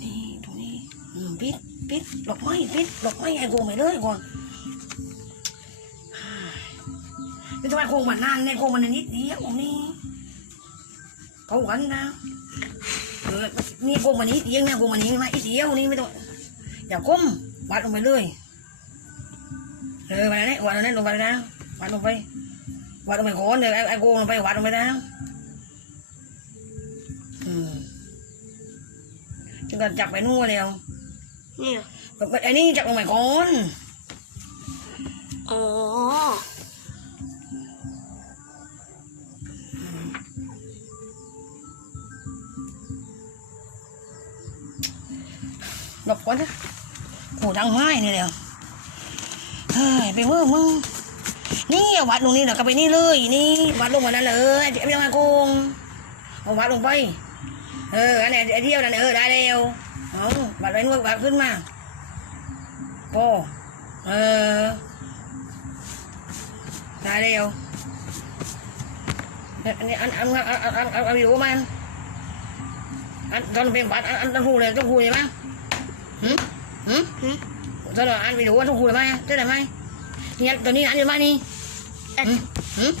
นี่ตรงนี้ปิดปิดหลอกไม้ปิดหลอกไม้ไอ้โกงไปเลยก่อนไม่ต้องไอ้โกงมันนานไอ้โกงมันนิดเดียวนี่เขาหวันนะเออนี่โกงมันนิดเดียวนะโกงมันนี้มาอีกเดียวนี่ไม่ต้อง อย่าก้มวัดลงไปเลยเออมาเนี่ยวัดลงนั้นลงไปนะวัดลงไปวัดลงไปก่อนเลยไอ้ไอ้โกงลงไปวัดลงไปนะอืมจึงก็จับไปนู่นแล้วเนี่ยไอ้นี่จับลงไปก่อนอ๋อหลบก่อนนะโหูดังไม้นี่เดียวเฮ้ยไปเมื่อมึงนี่วัดลงนี่เดี๋ยวก็ไปนี่เลยนี่วัดลงมานั่นเลยไม่ต้องมาโกงเอาวัดลงไปเอออันนี้ไอ้เที่ยวนั่นเออได้แล้วเอาวัดไปนู่นวัดขึ้นมาโอ้เออได้แล้วอันนี้อันอันอันอันอันอันอันอยู่มันอันตอนเป็นวัดอันอันต้องพูดเลยต้องพูดเลยมั้ยหืม หืมหึตอนนั้นอันไปดูว่าต้องคุยไหมเท่าไหร่ไหมเนี่ยตอนนี้อันอยู่บ้านนี่เอ้ยหืมหืม